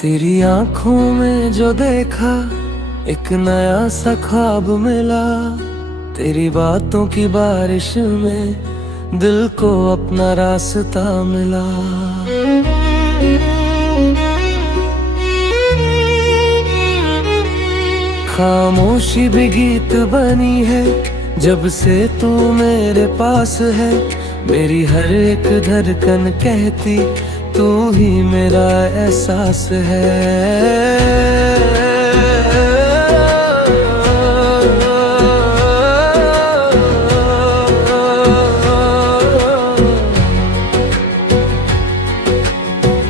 तेरी आंखों में जो देखा एक नया सा ख्वाब मिला। तेरी बातों की बारिश में दिल को अपना रास्ता मिला। खामोशी भी गीत बनी है जब से तू मेरे पास है। मेरी हर एक धड़कन कहती तू ही मेरा एहसास है।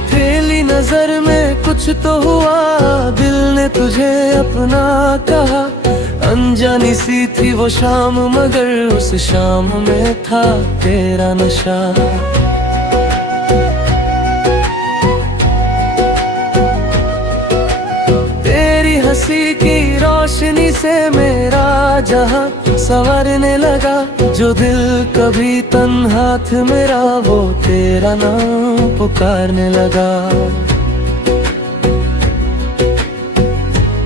पहली नजर में कुछ तो हुआ, दिल ने तुझे अपना कहा। अनजानी सी थी वो शाम मगर उस शाम में था तेरा नशा। तेरी हंसी की रोशनी से मेरा जहां संवरने लगा। जो दिल कभी तन्हा था मेरा वो तेरा नाम पुकारने लगा।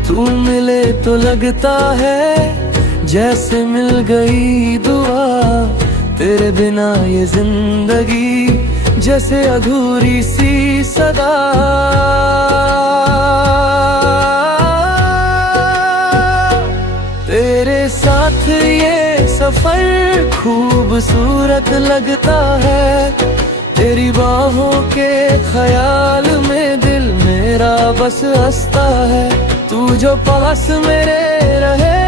तू मिले तो लगता है जैसे मिल गई दुआ। तेरे बिना ये जिंदगी जैसे अधूरी सी सदा। तेरे साथ ये सफर खूबसूरत लगता है। तेरी बाहों के ख्याल में दिल मेरा बस हंसता है। तू जो पास मेरे रहे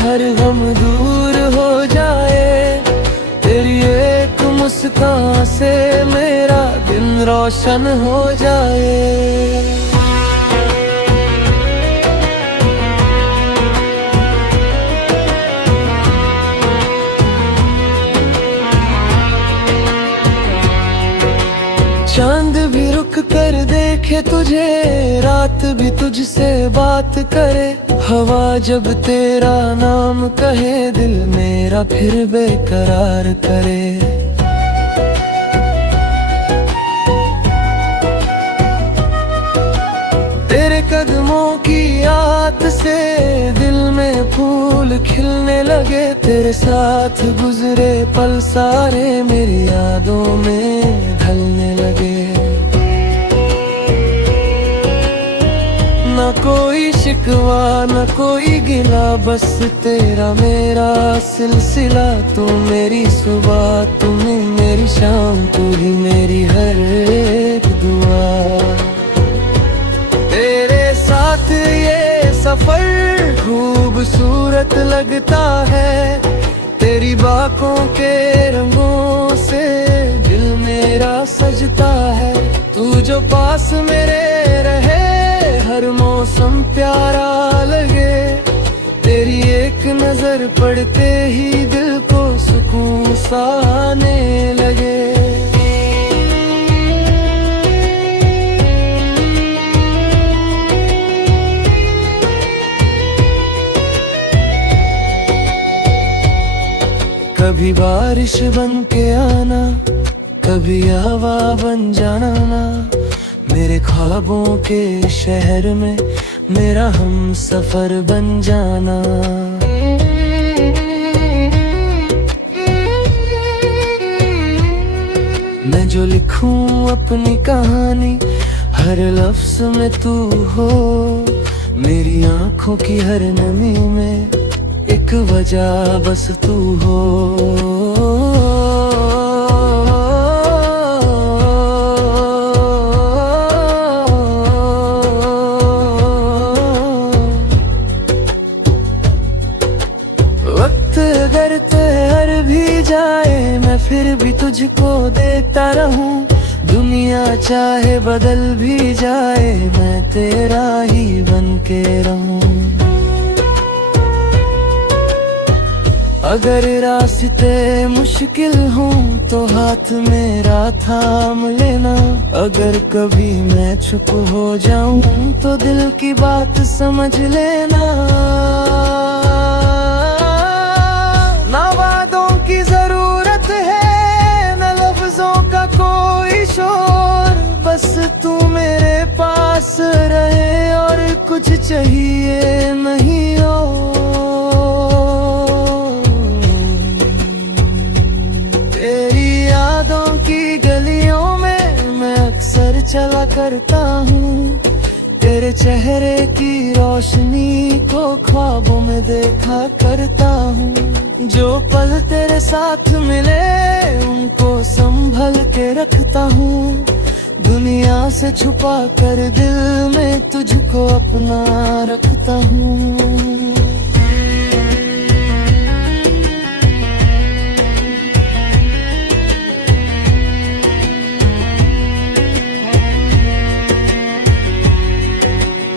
हर गम दूर हो जाए। तेरी एक मुस्कान से मेरा दिन रोशन हो जाए। चांद भी रुक कर देखे तुझे, रात भी तुझसे बात करे। हवा जब तेरा नाम कहे दिल मेरा फिर बेकरार करे। तेरे कदमों की याद से दिल में फूल खिलने लगे। तेरे साथ गुजरे पल सारे मेरी यादों में ढलने लगे। न कोई शिकवा न कोई गिला, बस तेरा मेरा सिलसिला। तू मेरी सुबह तू मेरी शाम, तू ही मेरी हर एक दुआ। तेरे साथ ये सफर खूबसूरत लगता है। तेरी बातों के रंगों से दिल मेरा सजता है। तू जो पास मेरे रहे हर मौसम प्यारा लगे। तेरी एक नजर पड़ते ही दिल को सुकून सा आने लगे। कभी बारिश बन के आना, कभी हवा बन जाना ना। मेरे ख्वाबों के शहर में मेरा हम सफर बन जाना। मैं जो लिखूं अपनी कहानी हर लफ्ज में तू हो। मेरी आंखों की हर नमी में एक वजह बस तू हो। वक्त अगर तेर भी जाए मैं फिर भी तुझको देखता रहूं। दुनिया चाहे बदल भी जाए मैं तेरा ही बन के रहूं। अगर रास्ते मुश्किल हों तो हाथ मेरा थाम लेना। अगर कभी मैं चुप हो जाऊं तो दिल की बात समझ लेना। ना वादों की जरूरत है न लफ्जों का कोई शोर, बस तू मेरे पास रह। कुछ चाहिए नहीं हो। तेरी यादों की गलियों में मैं अक्सर चला करता हूँ। तेरे चेहरे की रोशनी को ख्वाबों में देखा करता हूँ। जो पल तेरे साथ मिले उनको संभल के रखता हूँ। दुनिया से छुपा कर दिल में तुझको अपना रखता हूँ।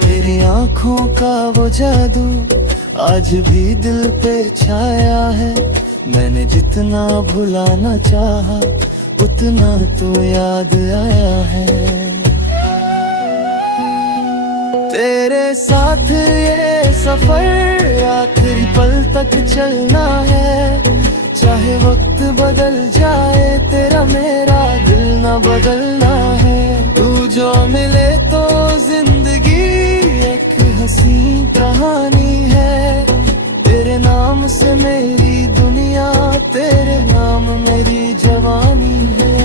तेरी आँखों का वो जादू आज भी दिल पे छाया है। मैंने जितना भुलाना चाहा उतना तो याद आया है। तेरे साथ ये सफर आखिरी पल तक चलना है। चाहे वक्त बदल जाए तेरा मेरा दिल ना बदलना है। तू जो मिले तो जिंदगी एक हंसी कहानी है। तेरे नाम से मेरी दुनिया, तेरे नाम मेरी जवानी है।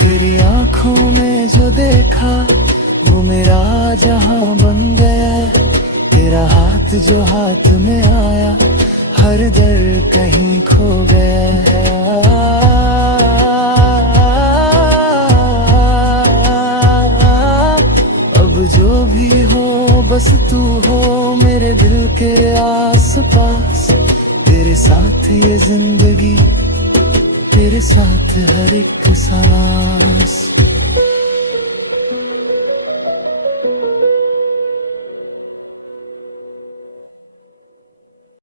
तेरी आँखों में जो देखा वो मेरा जहां बन गया। तेरा हाथ जो हाथ में आया हर दर्द कहीं खो गया। अब जो भी हो बस तू हो मेरे दिल के आस पास। तेरे साथ ये जिंदगी, तेरे साथ हर एक सांस।